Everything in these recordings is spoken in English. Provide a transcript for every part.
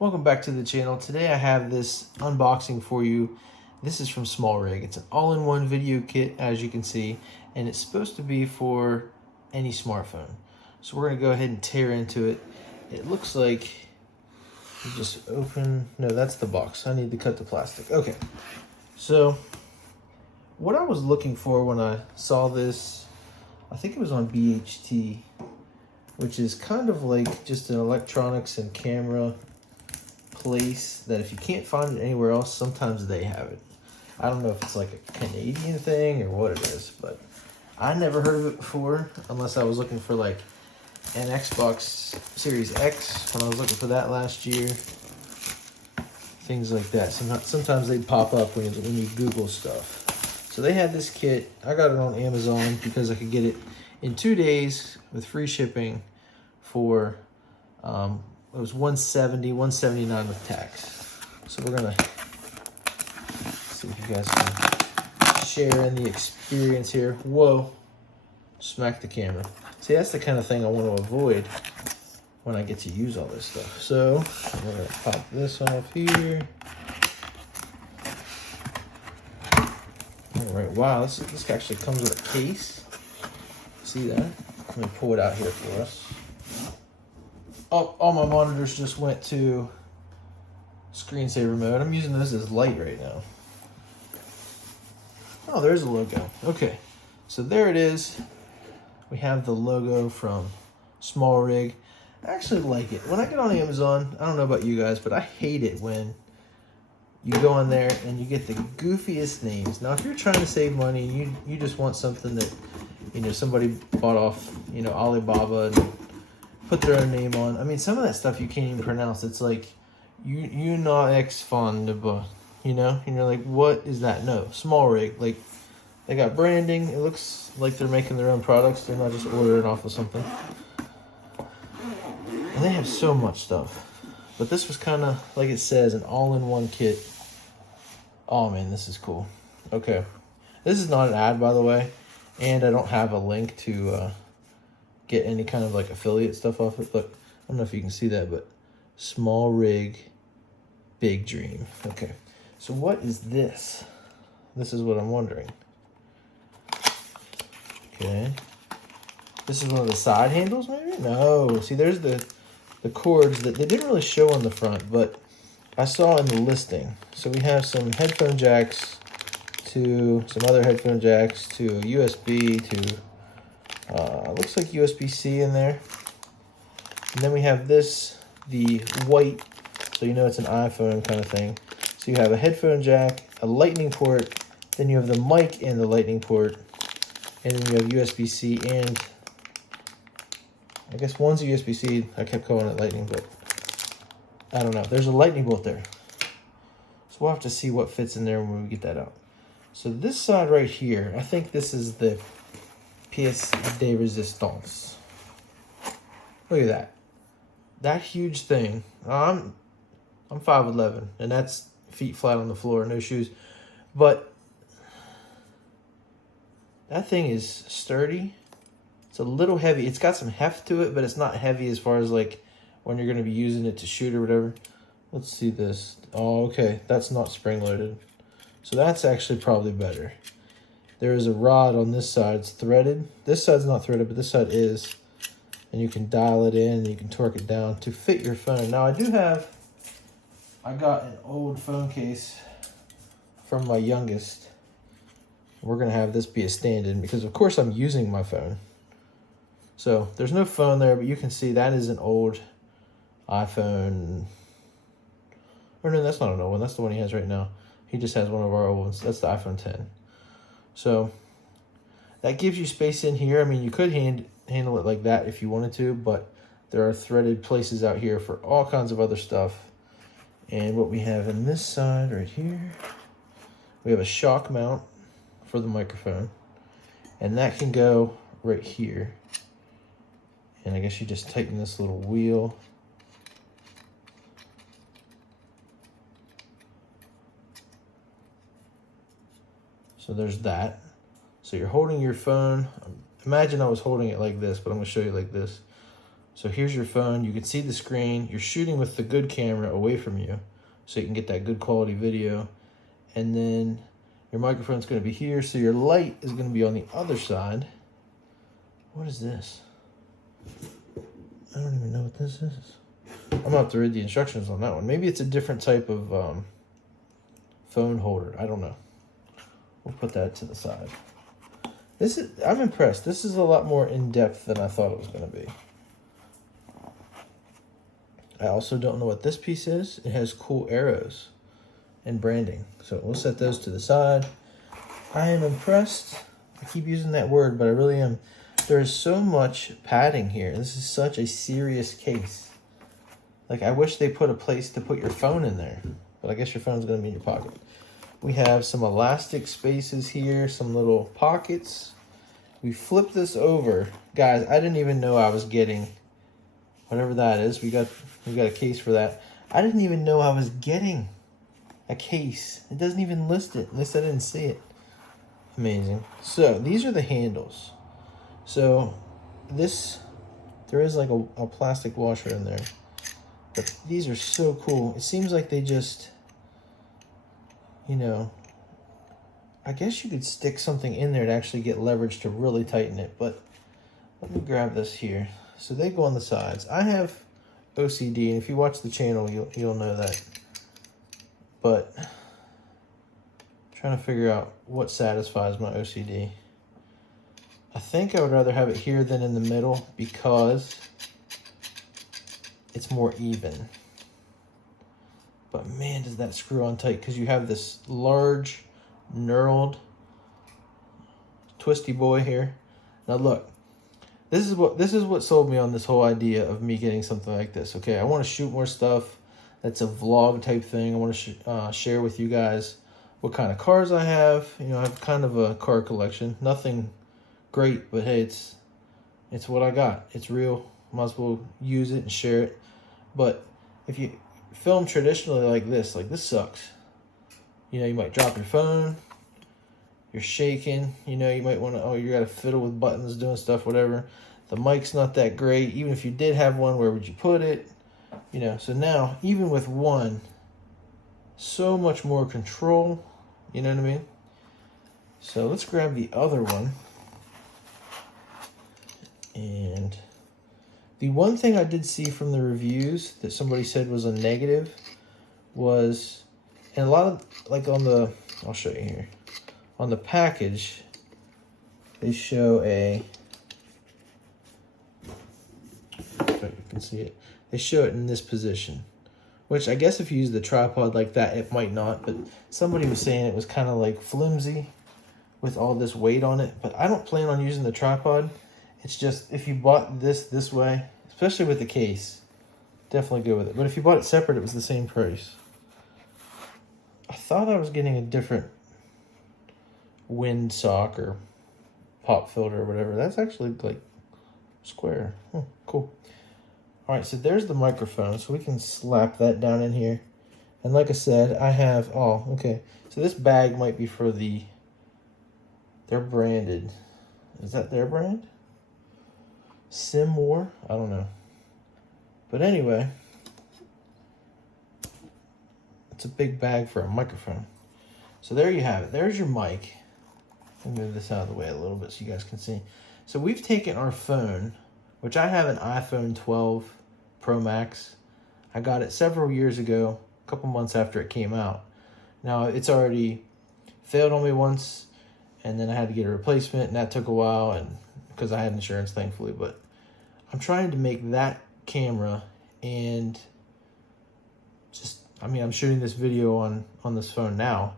Welcome back to the channel. Today I have this unboxing for you. This is from SmallRig. It's an all-in-one video kit, as you can see, and it's supposed to be for any smartphone. So we're gonna go ahead and tear into it. It looks like you just open, no, that's the box. I need to cut the plastic. Okay, so what I was looking for when I saw this, I think it was on BHT, which is kind of like just an electronics and camera place that if you can't find it anywhere else, sometimes they have it. I don't know if it's like a Canadian thing or what it is, but I never heard of it before unless I was looking for like an Xbox Series X when I was looking for that last year. Things like that. Sometimes they pop up when you Google stuff. So they had this kit. I got it on Amazon because I could get it in 2 days with free shipping for it was $170, $179 with tax. So we're gonna see if you guys can share in the experience here. Whoa, smack the camera. See, that's the kind of thing I want to avoid when I get to use all this stuff. So we're gonna pop this off here. All right, wow, this actually comes with a case. See that? Let me pull it out here for us. Oh, all my monitors just went to screensaver mode. I'm using this as light right now. Oh, there's a logo. Okay, so there it is. We have the logo from SmallRig. I actually like it. When I get on Amazon, I don't know about you guys, but I hate it when you go on there and you get the goofiest names. Now, if you're trying to save money and you just want something that, you know, somebody bought off, you know, Alibaba and put their own name on. I mean, some of that stuff you can't even pronounce. It's like, you not ex fondable, you know? And you're like, what is that? No, SmallRig. Like, they got branding. It looks like they're making their own products. They're not just ordering off of something. And they have so much stuff. But this was kind of, like it says, an all-in-one kit. Oh, man, this is cool. Okay. This is not an ad, by the way. And I don't have a link to get any kind of like affiliate stuff off it. Look, I don't know if you can see that, but SmallRig, Big Dream. Okay, so what is this? This is what I'm wondering. Okay, this is one of the side handles, maybe? No, see, there's the cords that they didn't really show on the front, but I saw in the listing. So we have some headphone jacks to some other headphone jacks to USB to looks like USB-C in there. And then we have this, the white, so you know it's an iPhone kind of thing. So you have a headphone jack, a lightning port, then you have the mic and the lightning port, and then you have USB-C and I guess one's a USB-C. I kept calling it lightning, but I don't know. There's a lightning bolt there. So we'll have to see what fits in there when we get that out. So this side right here, I think this is the pièce de résistance. Look at that. That huge thing. I'm 5'11", and that's feet flat on the floor, no shoes. But that thing is sturdy. It's a little heavy. It's got some heft to it, but it's not heavy as far as like when you're going to be using it to shoot or whatever. Let's see this. Oh, okay. That's not spring-loaded. So that's actually probably better. There is a rod on this side. It's threaded. This side's not threaded, but this side is. And you can dial it in and you can torque it down to fit your phone. Now, I got an old phone case from my youngest. We're going to have this be a stand-in because, of course, I'm using my phone. So there's no phone there, but you can see that is an old iPhone. Or no, that's not an old one. That's the one he has right now. He just has one of our old ones. That's the iPhone 10. So that gives you space in here. I mean, you could handle it like that if you wanted to, but there are threaded places out here for all kinds of other stuff. And what we have in this side right here, we have a shock mount for the microphone, and that can go right here. And I guess you just tighten this little wheel. So there's that. So you're holding your phone. Imagine I was holding it like this, but I'm gonna show you like this. So here's your phone. You can see the screen. You're shooting with the good camera away from you, so you can get that good quality video. And then your microphone's going to be here, so your light is going to be on the other side. What is this? I don't even know what this is. I'm going to have to read the instructions on that one. Maybe it's a different type of phone holder. I don't know. We'll put that to the side. I'm impressed. This is a lot more in-depth than I thought it was going to be. I also don't know what this piece is. It has cool arrows and branding. So we'll set those to the side. I am impressed. I keep using that word, but I really am. There is so much padding here. This is such a serious case. Like, I wish they put a place to put your phone in there, but I guess your phone's gonna be in your pocket. We have some elastic spaces here, some little pockets. We flip this over. Guys, I didn't even know I was getting whatever that is. We got a case for that. I didn't even know I was getting a case. It doesn't even list it. At least I didn't see it. Amazing. So these are the handles. So there is like a plastic washer in there. But these are so cool. It seems like they just, you know, I guess you could stick something in there to actually get leverage to really tighten it. But let me grab this here. So they go on the sides. I have OCD, and if you watch the channel, you'll know that. But I'm trying to figure out what satisfies my OCD. I think I would rather have it here than in the middle because it's more even. But man, does that screw on tight, because you have this large, knurled, twisty boy here. Now look, this is what sold me on this whole idea of me getting something like this. Okay, I want to shoot more stuff. That's a vlog type thing. I want to share with you guys what kind of cars I have. You know, I have kind of a car collection. Nothing great, but hey, it's what I got. It's real. Might as well use it and share it. But if you film traditionally like this sucks. You know, you might drop your phone. You're shaking. You know, you might want to, you got to fiddle with buttons, doing stuff, whatever. The mic's not that great. Even if you did have one, where would you put it? You know, so now, even with one, so much more control. You know what I mean? So let's grab the other one. And the one thing I did see from the reviews that somebody said was a negative was, and a lot of, like on the, I'll show you here. On the package, they show if you can see it, they show it in this position, which I guess if you use the tripod like that, it might not, but somebody was saying it was kind of like flimsy with all this weight on it, but I don't plan on using the tripod. It's just, if you bought this way, especially with the case, definitely go with it. But if you bought it separate, it was the same price. I thought I was getting a different wind sock or pop filter or whatever. That's actually like square. Cool. All right, so there's the microphone. So we can slap that down in here. And like I said, I have, okay. So this bag might be for they're branded. Is that their brand? Simwar? I don't know. But anyway, it's a big bag for a microphone. So there you have it. There's your mic. I'll move this out of the way a little bit so you guys can see. So we've taken our phone, which I have an iPhone 12 Pro Max. I got it several years ago, a couple months after it came out. Now, it's already failed on me once, and then I had to get a replacement, and that took a while, and because I had insurance, thankfully. But I'm trying to make that camera, and just, I mean, I'm shooting this video on this phone now.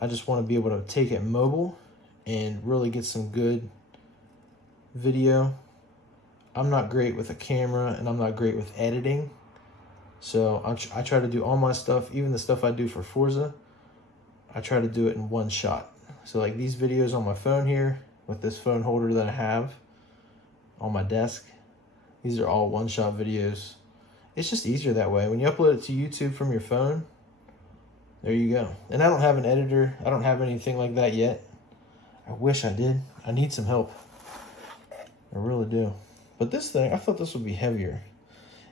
I just want to be able to take it mobile and really get some good video. I'm not great with a camera, and I'm not great with editing. So I try to do all my stuff, even the stuff I do for Forza, I try to do it in one shot. So like these videos on my phone here, with this phone holder that I have on my desk, these are all one-shot videos. It's just easier that way. When you upload it to YouTube from your phone, there you go. And I don't have an editor. I don't have anything like that yet. I wish I did. I need some help. I really do. But this thing, I thought this would be heavier.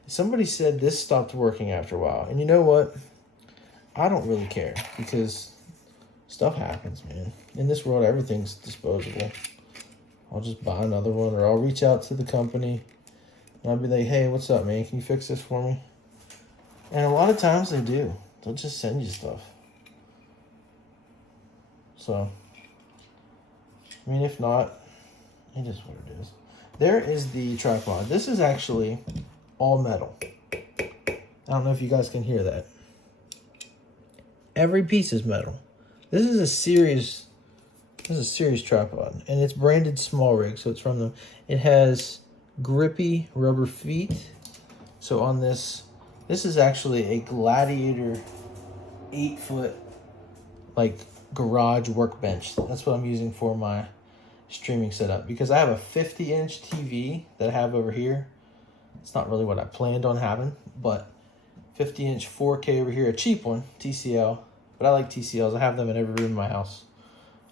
Somebody said this stopped working after a while. And you know what? I don't really care because stuff happens, man. In this world, everything's disposable. I'll just buy another one, or I'll reach out to the company and I'll be like, hey, what's up, man? Can you fix this for me? And a lot of times they do. They'll just send you stuff. So, I mean, if not, it is what it is. There is the tripod. This is actually all metal. I don't know if you guys can hear that. Every piece is metal. This is a serious tripod, and it's branded Small Rig, so it's from them. It has grippy rubber feet. So on this is actually a Gladiator 8-foot like garage workbench. That's what I'm using for my streaming setup, because I have a 50-inch TV that I have over here. It's not really what I planned on having, but 50-inch 4K over here, a cheap one, TCL. But I like TCLs. I have them in every room in my house.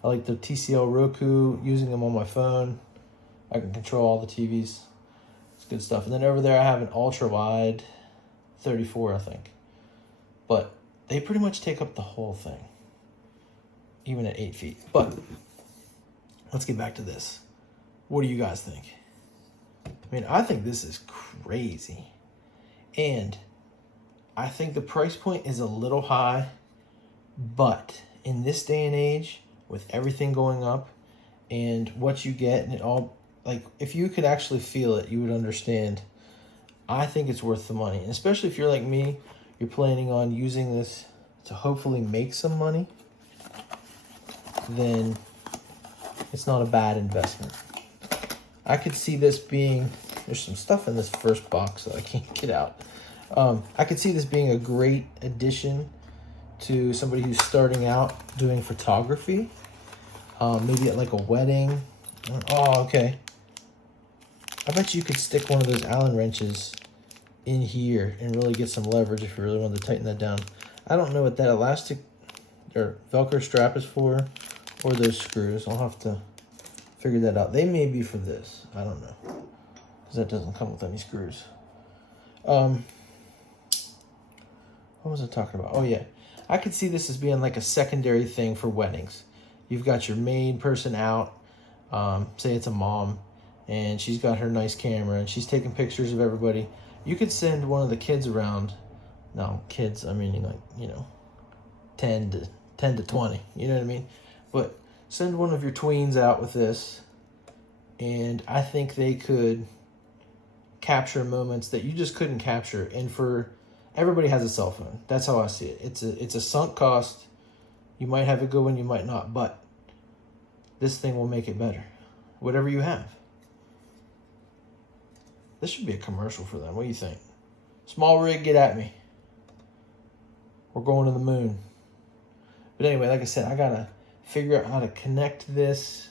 I like the TCL Roku, using them on my phone. I can control all the TVs. It's good stuff. And then over there I have an ultra-wide 34, I think. But they pretty much take up the whole thing, even at 8 feet. But let's get back to this. What do you guys think? I mean, I think this is crazy. And I think the price point is a little high, but in this day and age, with everything going up and what you get, and it all, like, if you could actually feel it, you would understand. I think it's worth the money. And especially if you're like me, you're planning on using this to hopefully make some money, then it's not a bad investment. I could see this being, there's some stuff in this first box that I can't get out. I could see this being a great addition to somebody who's starting out doing photography. Maybe at like a wedding. Oh, okay. I bet you could stick one of those Allen wrenches in here and really get some leverage if you really wanted to tighten that down. I don't know what that elastic or Velcro strap is for, or those screws. I'll have to figure that out. They may be for this. I don't know, because that doesn't come with any screws. What was I talking about? Oh yeah, I could see this as being like a secondary thing for weddings. You've got your main person out, say it's a mom, and she's got her nice camera and she's taking pictures of everybody. You could send one of the kids around. No, kids, I mean, like, you know, 10 to 20, you know what I mean? But send one of your tweens out with this, and I think they could capture moments that you just couldn't capture. And for everybody has a cell phone. That's how I see it. It's a sunk cost. You might have a good one, you might not, but this thing will make it better. Whatever you have. This should be a commercial for them. What do you think? Small Rig, get at me. We're going to the moon. But anyway, like I said, I gotta figure out how to connect this.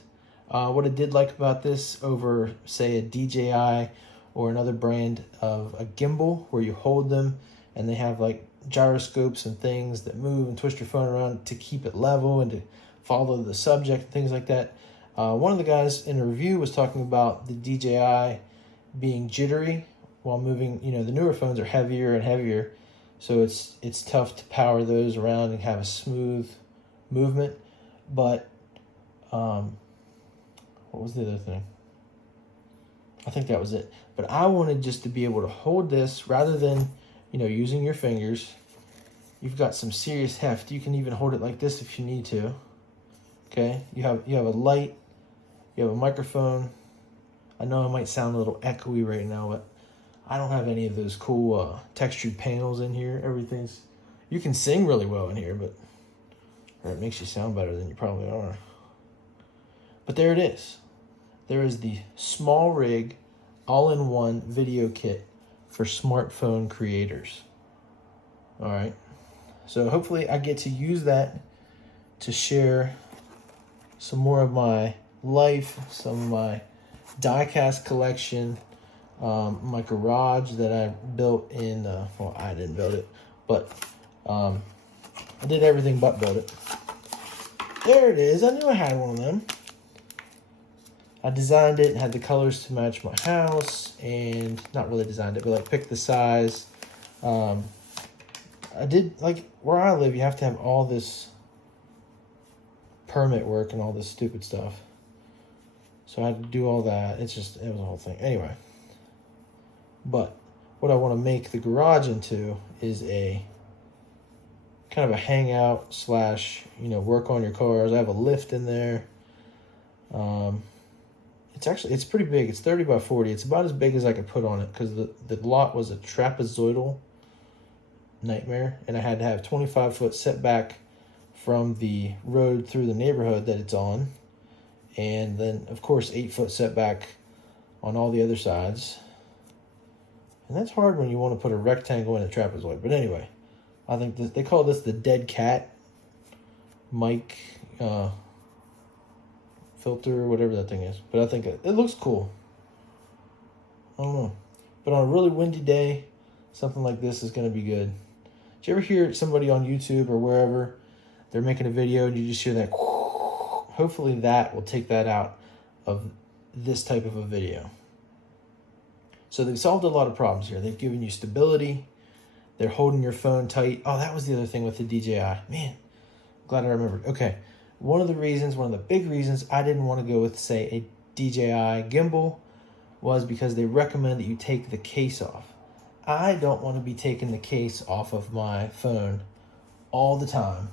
What I did like about this over, say, a DJI or another brand of a gimbal, where you hold them and they have like gyroscopes and things that move and twist your phone around to keep it level and to follow the subject and things like that. One of the guys in a review was talking about the DJI being jittery while moving. You know, the newer phones are heavier and heavier, so it's tough to power those around and have a smooth movement. But what was the other thing? I think that was it. But I wanted just to be able to hold this rather than, you know, using your fingers. You've got some serious heft. You can even hold it like this if you need to. Okay, you have a light, you have a microphone. I know I might sound a little echoey right now, but I don't have any of those cool textured panels in here. Everything's, you can sing really well in here, but, or it makes you sound better than you probably are. But there it is. There is the Small Rig all-in-one video kit for smartphone creators. All right. So hopefully I get to use that to share some more of my life, some of my die-cast collection, my garage that I built in, well, I didn't build it, but I did everything but build it. There it is. I knew I had one of them. I designed it and had the colors to match my house, and not really designed it, but like picked the size. I did, like, where I live, you have to have all this permit work and all this stupid stuff. So I had to do all that. It was a whole thing. Anyway. But what I want to make the garage into is a kind of a hangout slash, work on your cars. I have a lift in there. It's pretty big. It's 30 by 40. It's about as big as I could put on it because the lot was a trapezoidal nightmare, and I had to have 25-foot setback from the road through the neighborhood that it's on, and then of course 8-foot setback on all the other sides. And that's hard when you want to put a rectangle in a trapezoid. But anyway, I think they call this the dead cat mic filter or whatever that thing is. But I think it looks cool. I don't know. But on a really windy day, something like this is going to be good. Did you ever hear somebody on YouTube or wherever, they're making a video and you just hear that? Hopefully that will take that out of this type of a video. So they've solved a lot of problems here. They've given you stability. They're holding your phone tight. Oh, that was the other thing with the DJI. Man, glad I remembered. Okay, one of the big reasons I didn't want to go with, say, a DJI gimbal was because they recommend that you take the case off. I don't want to be taking the case off of my phone all the time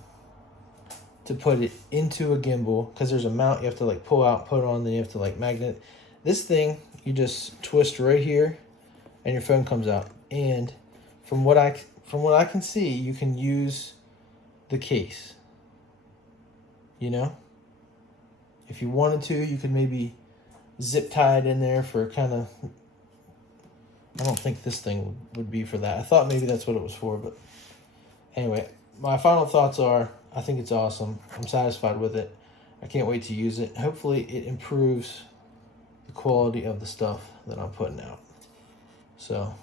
to put it into a gimbal, because there's a mount you have to like pull out, put on, then you have to like magnet. This thing, you just twist right here and your phone comes out. And from what I can see, you can use the case. If you wanted to, you could maybe zip tie it in there for kind of, I don't think this thing would be for that. I thought maybe that's what it was for, but anyway, my final thoughts are, I think it's awesome. I'm satisfied with it. I can't wait to use it. Hopefully it improves the quality of the stuff that I'm putting out. So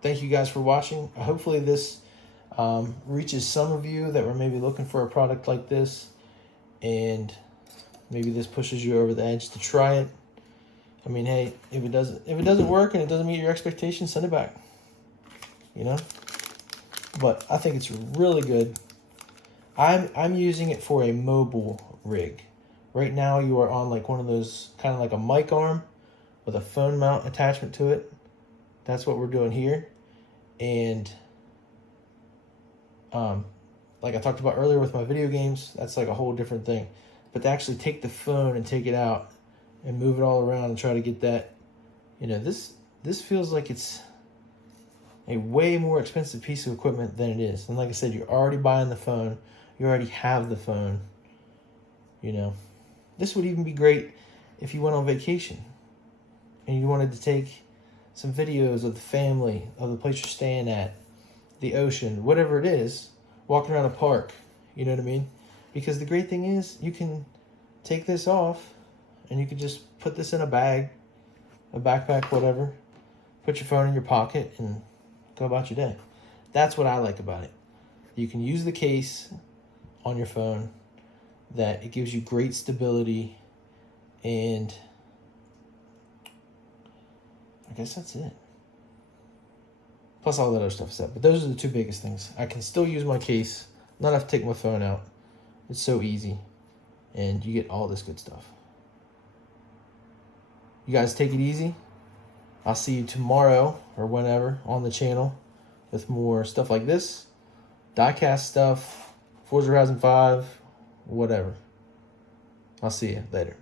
thank you guys for watching. Hopefully this reaches some of you that were maybe looking for a product like this, and maybe this pushes you over the edge to try it. I mean, hey, if it doesn't work and it doesn't meet your expectations, send it back. But I think it's really good. I'm using it for a mobile rig. Right now you are on like one of those, kind of like a mic arm with a phone mount attachment to it. That's what we're doing here. And like I talked about earlier with my video games, that's like a whole different thing. But to actually take the phone and take it out and move it all around and try to get that, this feels like it's a way more expensive piece of equipment than it is. And like I said, you're already buying the phone. You already have the phone. This would even be great if you went on vacation and you wanted to take some videos of the family, of the place you're staying at, the ocean, whatever it is, walking around a park. You know what I mean? Because the great thing is you can take this off and you can just put this in a bag, a backpack, whatever, put your phone in your pocket and go about your day. That's what I like about it. You can use the case on your phone, that it gives you great stability, and I guess that's it. Plus all that other stuff is set. But those are the two biggest things. I can still use my case, not have to take my phone out. It's so easy, and you get all this good stuff. You guys take it easy. I'll see you tomorrow or whenever on the channel with more stuff like this, die-cast stuff, Forza Horizon 5, whatever. I'll see you later.